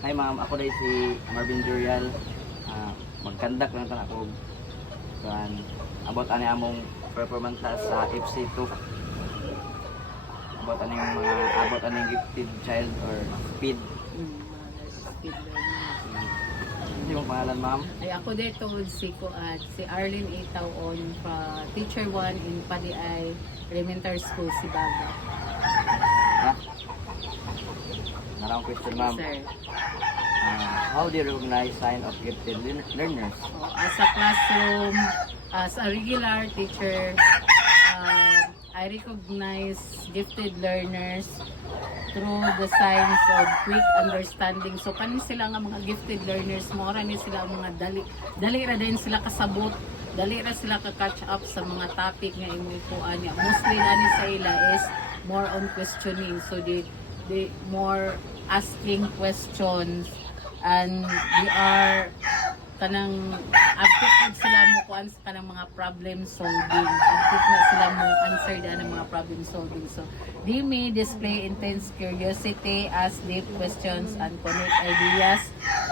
Hi ma'am, ako dahil si Marvin Jurial. Magkandak lang tan ako kan about ani among performance sa FC2. About ani mga about ani gifted child or speed. Mga speed learning. Hindi mo pangalan ma'am? Ay ako dito si Arlene Itaon pa teacher 1 in Padiay Elementary School Sibaga. Ha? Narang question ma'am. Sir. How do you recognize sign of gifted learners? As a classroom, as a regular teacher, I recognize gifted learners through the signs of quick understanding. So kani sila nga mga gifted learners, mora ni sila ang mga dali ra din sila kasabot, dali ra sila ka catch up sa mga topic nga imukuan niya. Mostly ani sa ila is more on questioning. So they more asking questions and they are kanang active sila mo kuan sa kanang mga problem solving. Active na sila mo answer ng mga problem solving. So they may display intense curiosity, ask deep questions and connect ideas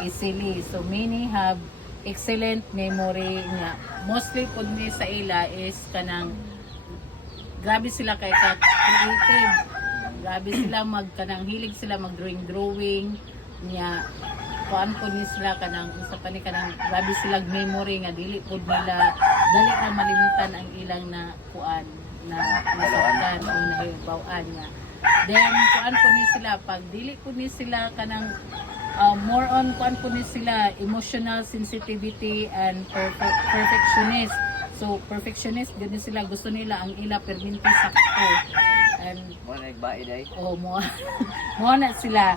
easily. So many have excellent memory nga. Mostly pud ni sa ila is kanang grabe sila kay creative. Grabe sila kanang hilig sila mag drawing nya kuan po ni sila kanang isa pa ni kanang grabe sila memory nga dili pud nila dali na malimutan ang ilang na kuan na nasaktan o nahibawan nga. Then kuan po ni sila pag dili po ni sila kanang more on kuan po ni sila emotional sensitivity and perfectionist. So perfectionist gud ni sila gusto nila ang ila perminti sakto. And Mo nagbae day. mo na sila.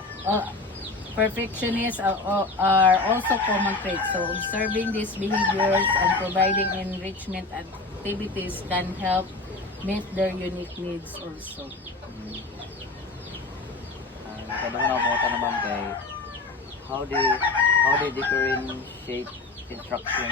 Perfectionists are also common traits. So observing these behaviors and providing enrichment activities can help meet their unique needs also. Kadang ako mga tanong ma'am kay how they differentiate instruction.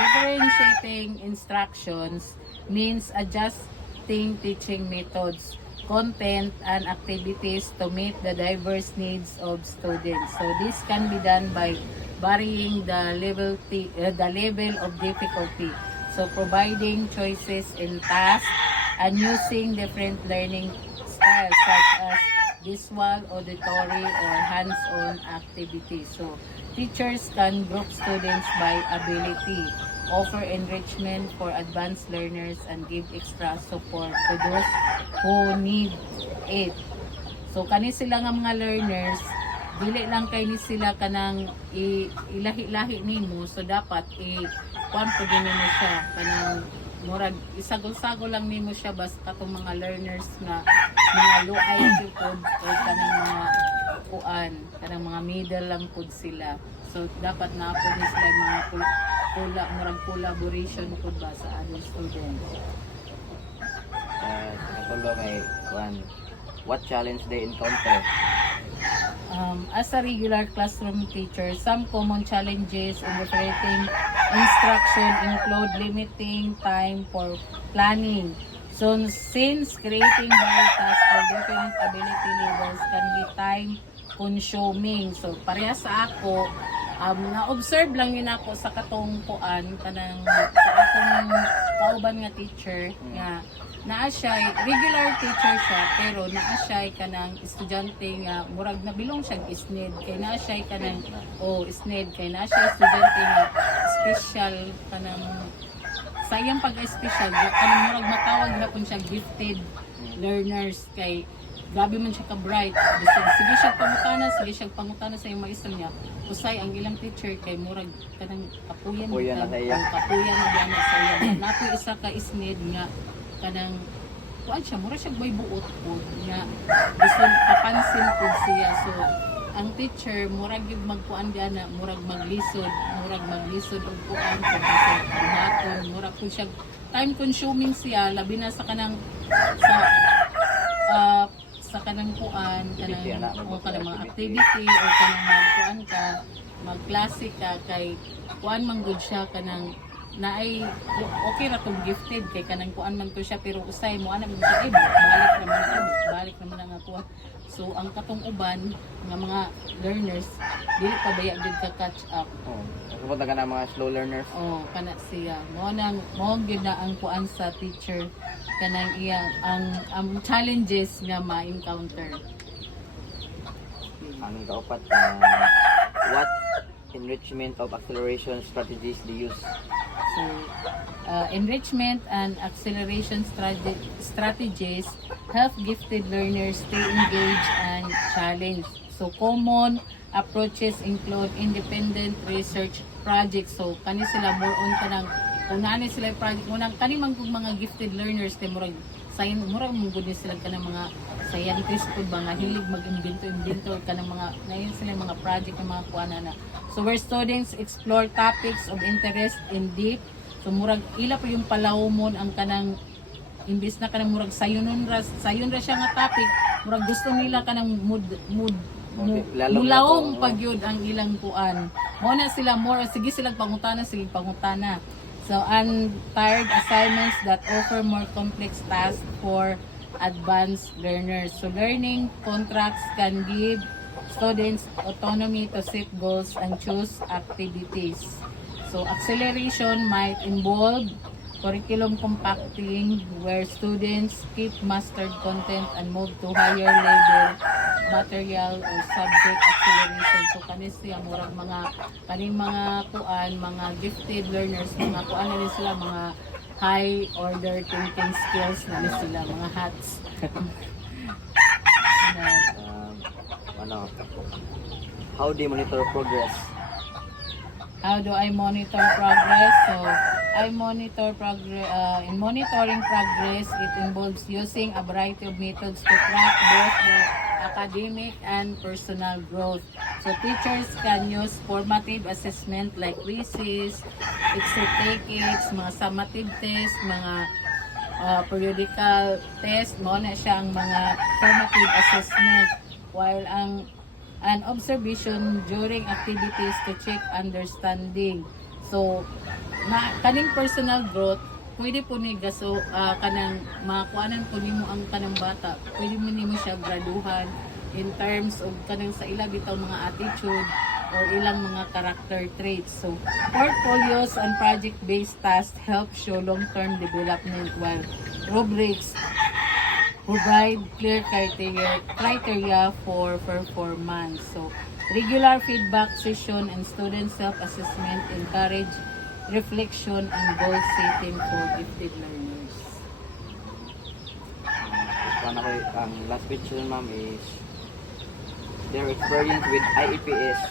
Differentiating instructions means adjusting teaching methods, content, and activities to meet the diverse needs of students. So this can be done by varying the level of difficulty. So providing choices in tasks and using different learning styles such as visual, auditory, or hands-on activities. So teachers can group students by ability, offer enrichment for advanced learners, and give extra support to those who need it. So kani sila nga mga learners, dili lang kay ni sila kanang ilahi-lahi nimo, so dapat kuan po din nimo siya kanang murag isagol-sagol lang nimo siya basta katong mga learners na mga low IQ pod o kanang mga kuan kanang mga middle lang pod sila. So dapat na po ni sila mga murag collaboration pod ba sa other students. Katulong kay what challenge they encounter? As a regular classroom teacher, some common challenges in operating instruction include limiting time for planning. So since creating various tasks for different ability levels can be time consuming. So pareha sa ako, na-observe lang yun ako sa katong kuan kanang sa akong kauban nga teacher nga naa siya regular teacher siya pero naa siya kanang estudyante nga murag nabilong siya SNED kay naa siya kanang SNED kay naa siya estudyante nga special kanang sa iyang pag-special kanang murag matawag na kun siya gifted learners kay grabe man siya ka-bright. Sige siya pangutana sa iyong maestro niya. Usay ang ilang teacher kay murag kanang kapuyan na sa sa iya. Nato isa ka isned nga kanang kuan siya mura siya may buot po nga gusto papansin po siya. So ang teacher murag yung magkuan gana murag maglisod og kuan sa naton murag po siya time consuming siya labi na sa kanang sa kanang kuan kanang mga activity o kanang magkuan ka magklase ka kay kuan man gud siya kanang naay okay ra tong gifted kay kanang kuan man to siya pero usay mo ana mo siya balik naman ang kuha. So ang katong uban nga mga learners dili pa baya gid ka catch up. Oh, kapunta ka na mga slow learners. Oh, kana siya. Mo gyud na ang kuan sa teacher kanang iya ang challenges nga ma-encounter. Ang kaupat, what enrichment of acceleration strategies do you use? So, enrichment and acceleration strategies help gifted learners stay engaged and challenged. So, common approaches include independent research projects. So, kani sila more on kanang kung naani sila yung project unang kani man kung mga gifted learners te murag murag mo gud ni sila kanang mga scientist pud mga hilig mag-imbento kanang mga nayon sila yung mga project ng mga kuana na. So where students explore topics of interest in deep, so murag ila pa yung palawomon ang kanang imbis na kanang murag sayon ra siya nga topic, murag gusto nila kanang mulawong pagyud ang ilang kuan. Mo na sila more sige sila pangutana. So untiered assignments that offer more complex tasks for advanced learners. So learning contracts can give students autonomy to set goals and choose activities. So acceleration might involve curriculum compacting where students keep mastered content and move to higher level material or subject acceleration. So kanis siya murag kaning mga kuan, mga gifted learners, mga kuan na sila mga high order thinking skills na sila, mga hats. How do you monitor progress? How do I monitor progress? So, I monitor progress. In monitoring progress, it involves using a variety of methods to track both the academic and personal growth. So, teachers can use formative assessment like quizzes, exercase, mga summative test, mga periodical test, mo na siya ang mga formative assessment. While an observation during activities to check understanding. So, kaning personal growth, pwede po ni gaso kanang makuanan po nimo ang kanang bata. Pwede mo nimo siya graduhan in terms of kanang sa ila bitaw mga attitude or ilang mga character traits. So, portfolios and project-based tasks help show long-term development while rubrics provide clear criteria for performance. So, regular feedback session and student self-assessment encourage reflection and goal setting for gifted learners. Ang last question, ma'am, is their experience with IEPs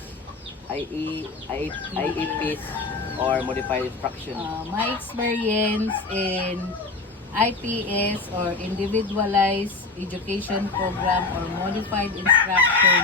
or modified instruction. My experience in IPS or Individualized Education Program or Modified Instruction,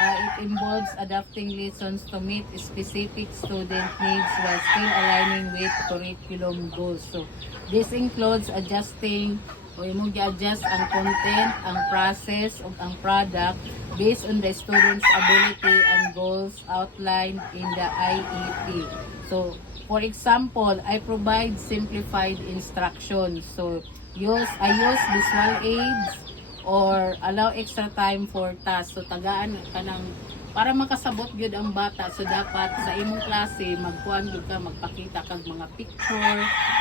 it involves adapting lessons to meet specific student needs while still aligning with curriculum goals. So, this includes adjusting o i-adjust ang content, ang process, o ang product based on the student's ability and goals outlined in the IEP. So, for example, I provide simplified instructions. So, I use visual aids or allow extra time for tasks. So, tagaan kanang para makasabot gyud ang bata. So, dapat sa imong klase magkuan gyud ka, magpakita kag mga picture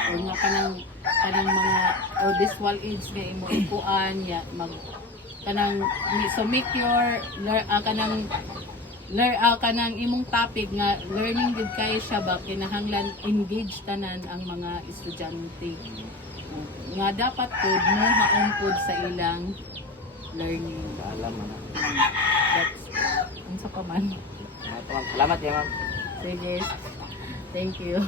o nga kanang mga or visual aids nga imo ikuan ya so make your kanang imong topic nga learning gud kay siya ba kinahanglan engage tanan ang mga estudyante nga dapat pud mo haon pud sa ilang learning. Alam mo na. That's unsa pa man. Salamat ya, ma'am. Sige. Thank you.